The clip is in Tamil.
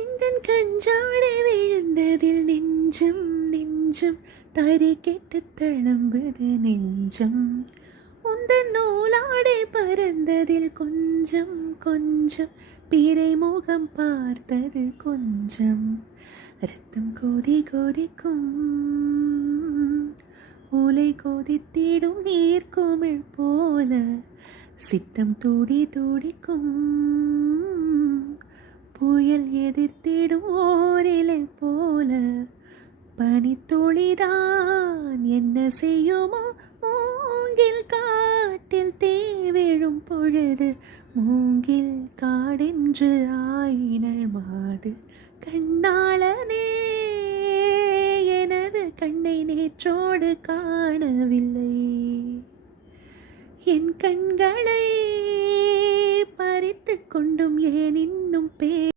எந்தன் கஞ்சாடை விழுந்ததில் நெஞ்சம் நெஞ்சம் தறி கெட்டு தழும்புது நெஞ்சம். உந்தன் நூலாடை பறந்ததில் கொஞ்சம் கொஞ்சம் பிறை முகம் பார்த்தது கொஞ்சம். ரத்தம் கொதி கொதிக்கும் ஓலை கொதித்திடும் நீர்க்குமிழ் போல சித்தம் துடி துடிக்கும் புயல் எதிர்த்திடும் ஓரிலை போல. பனித்துளிதான் என்ன செய்யுமோ மூங்கில் காட்டில் தேவிழும் பொழுது மூங்கில் காடென்று ஆயினள் மாது. கண்ணாளனே எனது கண்ணை நேற்றோடு காணவில்லை, என் கண்களை பறித்து கொண்டும் ஏன் இன்னும்